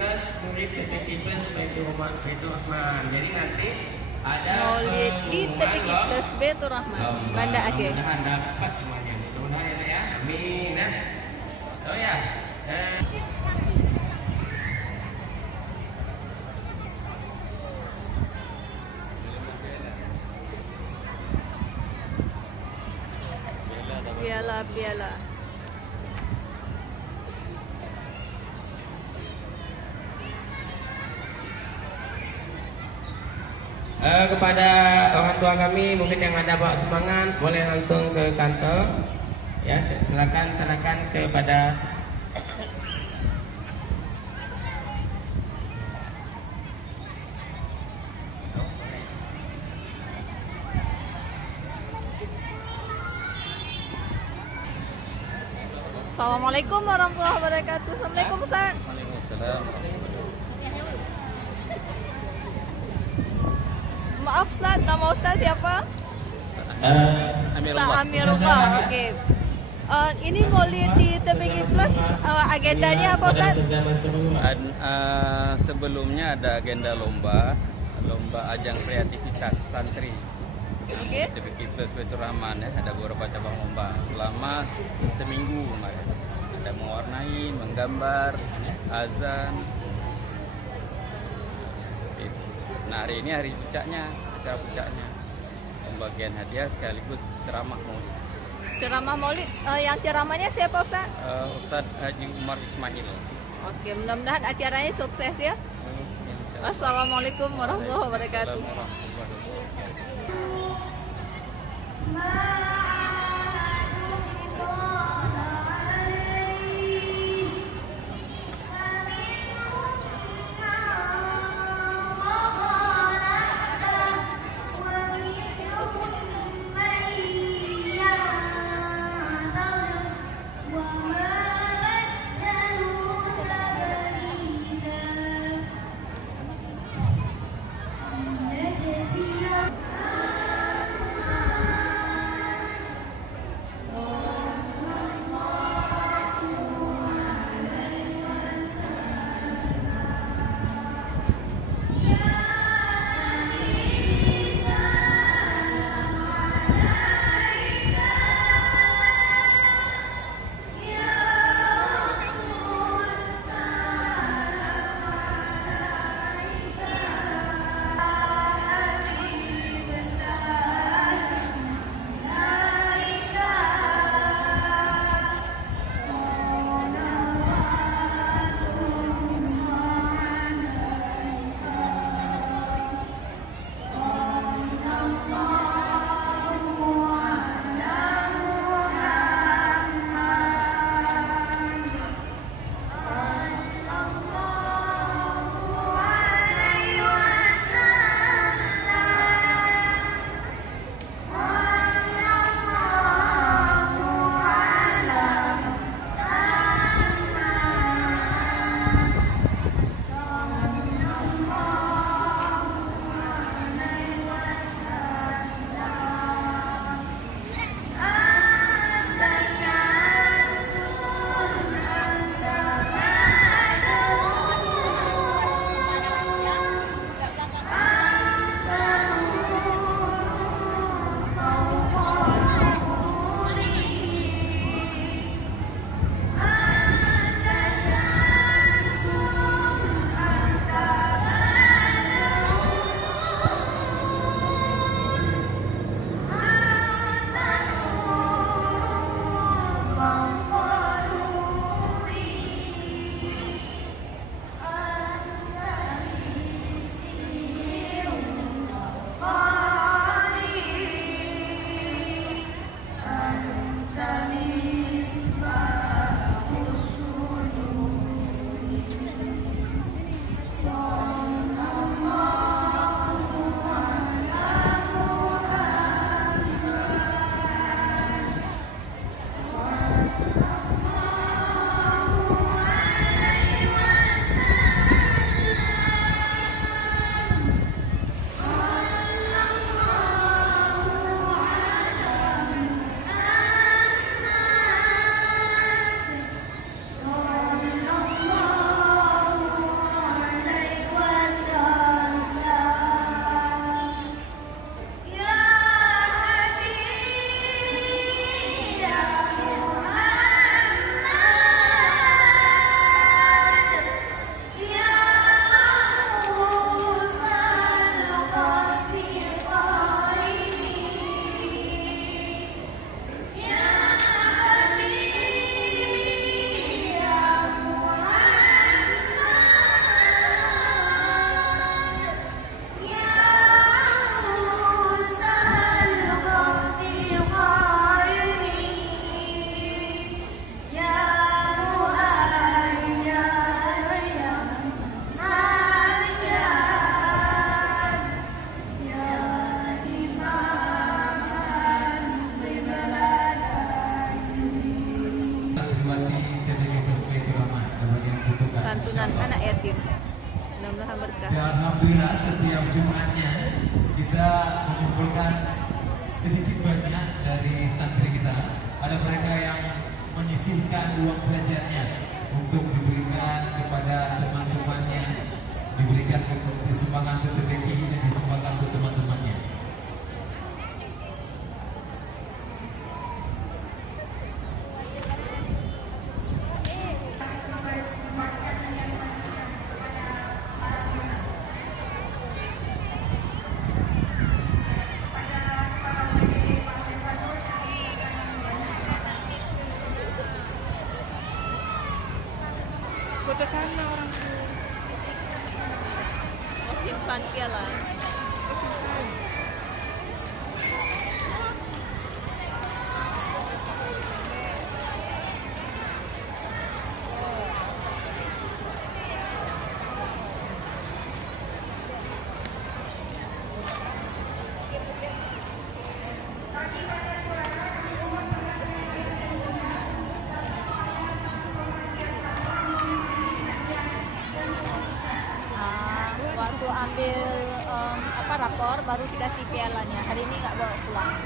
komunitas murid TPQ Plus Baitur Rahman. Jadi nanti ada Maulid di TPQ Plus Baitur Rahman, Banda Aceh. Mudah-mudahan dapat semuanya. Mudah-mudahan ya. Amin. Nah. Oh ya. Piala. Kepada orang tua kami mungkin yang ada bawa sumbangan boleh langsung ke kantor ya, silakan serahkan kepada Assalamualaikum warahmatullahi wabarakatuh. Assalamualaikum Ustaz. Waalaikumsalam. Maaf Ustaz, nama Ustaz siapa? Ustaz Amirullah. Oke. Ini Maulid di TPQ Plus, agendanya apa Ustaz? Sebelumnya ada agenda lomba ajang kreativitas santri. Oke. TPQ Plus Baitur Rahman ya, ada beberapa cabang lomba selama seminggu kemarin. Ada mewarnai, menggambar, azan. Nah hari ini hari puncaknya, acara puncaknya, pembagian hadiah sekaligus ceramah maulid. Ceramah Maulid, yang ceramahnya siapa Ustaz? Ustadz Haji Umar Ismail. Oke, mudah-mudahan acaranya sukses ya. Assalamualaikum warahmatullahi wabarakatuh. santunan anak yatim. Mudah-mudahan berkah. Ya, alhamdulillah setiap Jumatnya kita mengumpulkan sedikit banyak dari santri kita. Ada mereka yang menyisihkan uang jajannya untuk diberikan kepada teman-temannya, diberikan disumbangkan ke PPKI dan disumbangkan ke teman-temannya. Foto sana orang simpan piala. Waktu ambil rapor baru dikasih pialanya. Hari ini nggak bawa pulang.